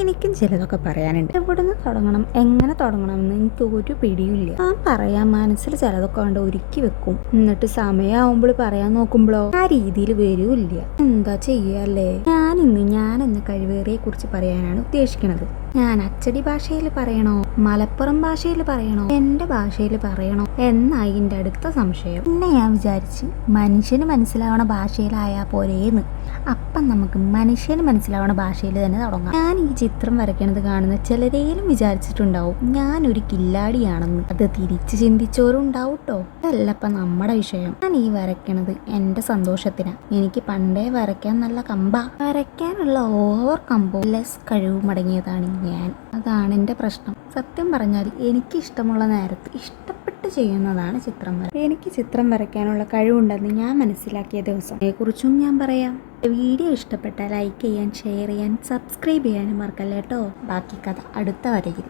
എനിക്കും ചിലതൊക്കെ പറയാനുണ്ട്. എവിടെ നിന്ന് തുടങ്ങണം, എങ്ങനെ തുടങ്ങണം എന്ന് എനിക്ക് ഒരു പിടിയില്ല. ഞാൻ പറയാൻ മനസ്സിൽ ചിലതൊക്കെ കൊണ്ട് ഒരുക്കി വെക്കും, എന്നിട്ട് സമയമാകുമ്പോൾ പറയാൻ നോക്കുമ്പോഴോ ആ രീതിയിൽ വരൂല്ല. എന്താ ചെയ്യല്ലേ? ഞാൻ എന്ന കഴിവേറിയെ കുറിച്ച് പറയാനാണ് ഉദ്ദേശിക്കുന്നത്. ഞാൻ അച്ചടി ഭാഷയിൽ പറയണോ, മലപ്പുറം ഭാഷയിൽ പറയണോ, എന്റെ ഭാഷയിൽ പറയണോ എന്നായി എൻ്റെ അടുത്ത സംശയം. പിന്നെ ഞാൻ വിചാരിച്ച് മനുഷ്യന് മനസ്സിലാവണ ഭാഷയിലായാ പോരേന്ന്. അപ്പം നമുക്ക് മനുഷ്യന് മനസ്സിലാവണ ഭാഷയിൽ തന്നെ തുടങ്ങാം. ഞാൻ ഈ ചിത്രം വരയ്ക്കണത് കാണുന്ന ചിലരേലും വിചാരിച്ചിട്ടുണ്ടാവും ഞാനൊരു കില്ലാടിയാണെന്ന്. അത് തിരിച്ച് ചിന്തിച്ചോരും ഉണ്ടാവും കേട്ടോ. അതല്ലപ്പം നമ്മുടെ വിഷയം. ഞാൻ ഈ വരയ്ക്കണത് എൻ്റെ സന്തോഷത്തിനാണ്. എനിക്ക് പണ്ടേ വരയ്ക്കാൻ നല്ല കമ്പാ. വരയ്ക്കാനുള്ള ഓവർ കമ്പോ ലെസ് കഴിവും അടങ്ങിയതാണ് ഞാൻ. അതാണ് എൻ്റെ പ്രശ്നം. സത്യം പറഞ്ഞാൽ എനിക്ക് ഇഷ്ടമുള്ള നേരത്ത് ഇഷ്ടപ്പെട്ട് ചെയ്യുന്നതാണ് ചിത്രം വര. എനിക്ക് ചിത്രം വരയ്ക്കാനുള്ള കഴിവുണ്ടെന്ന് ഞാൻ മനസ്സിലാക്കിയ ദിവസം കുറിച്ചും ഞാൻ പറയാം. വീഡിയോ ഇഷ്ടപ്പെട്ടാൽ ലൈക്ക് ചെയ്യാൻ, ഷെയർ ചെയ്യാൻ, സബ്സ്ക്രൈബ് ചെയ്യാനും മറക്കല്ലേ കേട്ടോ. ബാക്കി കഥ അടുത്ത വരയിൽ.